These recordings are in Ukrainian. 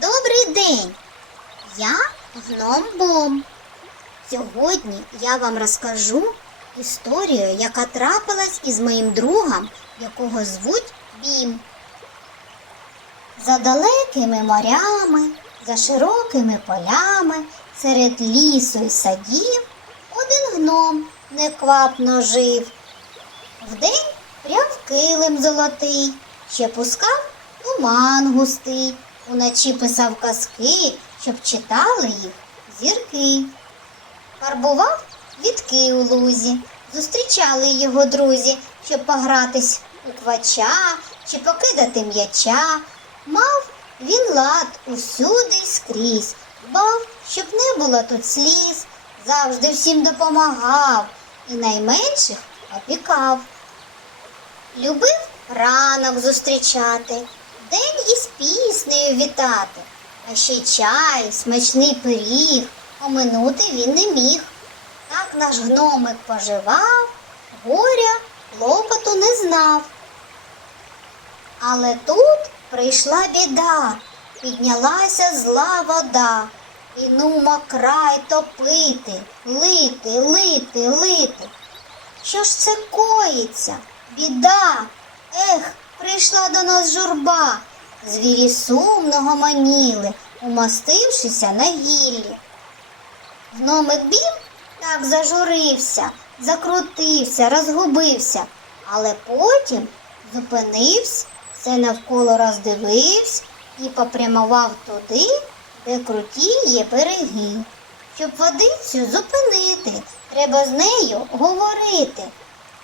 Добрий день! Я гном Бом. Сьогодні я вам розкажу історію, яка трапилась із моїм другом, якого звуть Бім. За далекими морями, за широкими полями, серед лісу й садів, один гном неквапно жив. Вдень пряв килим золотий, ще пускав туман густий, уночі писав казки, щоб читали їх зірки. Фарбував квітки у лузі, зустрічали його друзі, щоб погратись у квача чи покидати м'яча. Мав він лад усюди й скрізь, бав, щоб не було тут сліз, завжди всім допомагав і найменших опікав. Любив ранок зустрічати, день із піснею вітати, а ще чай, смачний пиріг, оминути він не міг. Так наш гномик поживав, горя, клопоту не знав. Але тут прийшла біда, піднялася зла вода, і нумо край топити, лити, лити, лити. Що ж це коїться? Біда. Ех, прийшла до нас журба. Звірі сумно гомоніли, умостившися на гіллі. Гномик Бім так зажурився, закрутився, розгубився, але потім зупинився, все навколо роздивився і попрямував туди, де круті є береги. Щоб водицю зупинити, треба з нею говорити.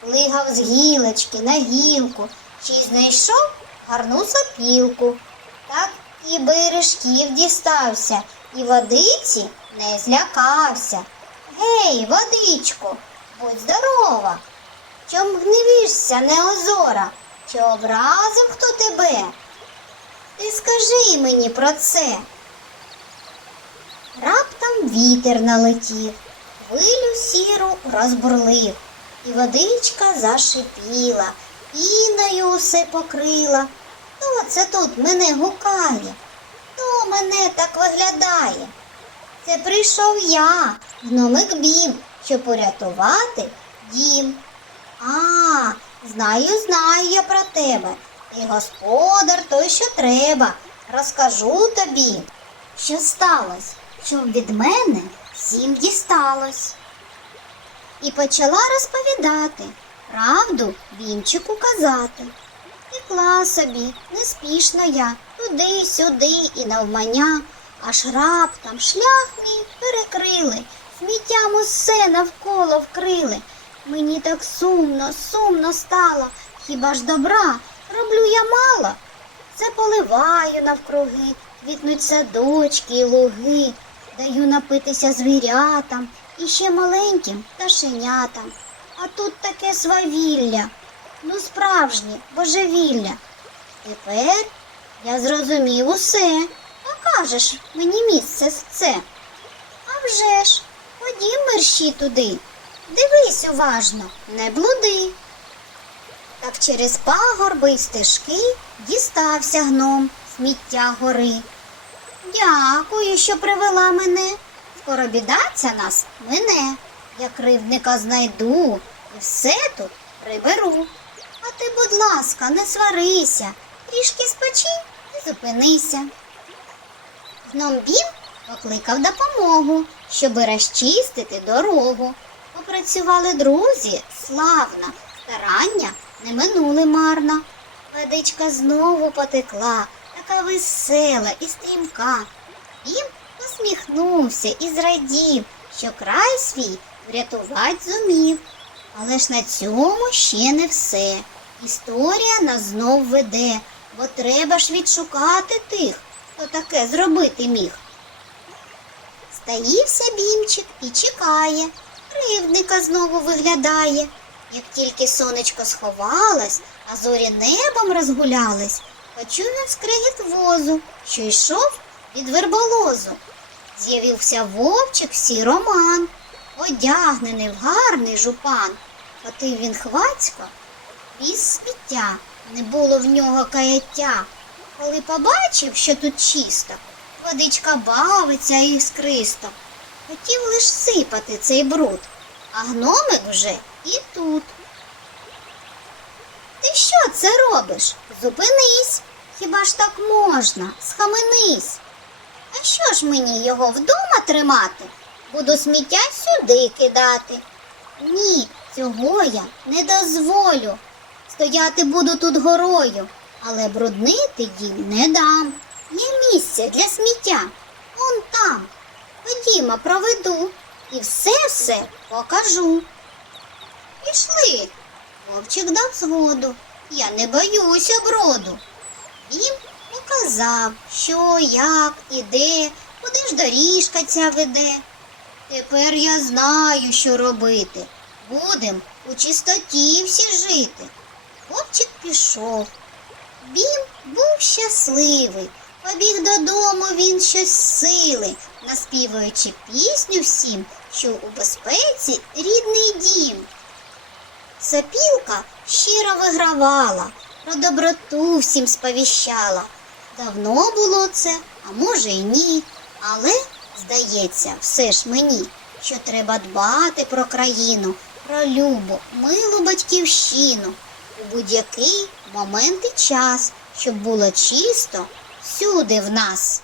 Лигав з гілочки на гілку, чи знайшов гарну сопілку. Так і бережків дістався, і водиці не злякався. Гей, водичко, будь здорова. Чом гневишся, неозора? Чи образив хто тебе? Ти скажи мені про це. Раптом вітер налетів, хвилю сіру розбурлив, і водичка зашипіла, піною усе покрила. Хто це тут мене гукає? Хто мене так виглядає? Це прийшов я, гномик Бім, щоб порятувати дім. А, знаю, знаю я про тебе. Ти господар той, що треба. Розкажу тобі, що сталося, щоб від мене всім дісталось. І почала розповідати, правду вінчику казати. Текла собі, неспішно я, туди-сюди і навмання, аж раптом шлях мій перекрили, сміттям усе навколо вкрили. Мені так сумно, сумно стало, хіба ж добра роблю я мало. Це поливаю навкруги, квітнуть садочки і луги, даю напитися звірятам і ще маленьким пташенятам. А тут таке свавілля, ну справжнє божевілля. Тепер я зрозумів усе. Покажеш мені місце це. А вже ж, ходім мерщі туди. Дивись уважно, не блуди. Так через пагорби й стежки дістався гном сміття гори. Дякую, що привела мене. Скоро біда ця нас мине. Я кривдника знайду і все тут приберу. А ти, будь ласка, не сварися, трішки спочинь і зупинися. Гном Бім покликав допомогу, щоби розчистити дорогу. Попрацювали друзі славно, старання не минули марно. Водичка знову потекла, така весела і стрімка. Бім посміхнувся і зрадів, що край свій врятувати зумів. Але ж на цьому ще не все. Історія нас знов веде, бо треба ж відшукати тих, хто таке зробити міг. Стаївся бімчик і чекає, кривдника знову виглядає. Як тільки сонечко сховалось, а зорі небом розгулялись, почув він скригіт возу, що йшов від верболозу. З'явився вовчик сій роман, одягнений в гарний жупан. Хотив він хвацько, віз сміття, не було в нього каяття. Коли побачив, що тут чисто, Водичка бавиться іскристо. Хотів лиш сипати цей бруд, а гномик вже і тут. Ти що це робиш? Зупинись. Хіба ж так можна? Схаменись. А що ж мені його вдома тримати? Буду сміття сюди кидати. Ні, цього я не дозволю. Стояти буду тут горою, але бруднити дім не дам. Є місце для сміття. Он там. Ходімо, проведу і все-все покажу. Пішли. Вовчик дав згоду. Я не боюся броду. Він показав, що, як і де, куди ж доріжка ця веде. Тепер я знаю, що робити. Будем у чистоті всі жити. Хлопчик пішов. Бім був щасливий. Побіг додому він щось сили, наспівуючи пісню всім, що у безпеці рідний дім. Сопілка щиро вигравала, про доброту всім сповіщала. Давно було це, а може й ні. Але, здається, все ж мені, що треба дбати про країну, про любу, милу батьківщину у будь-який момент і час, щоб було чисто всюди в нас.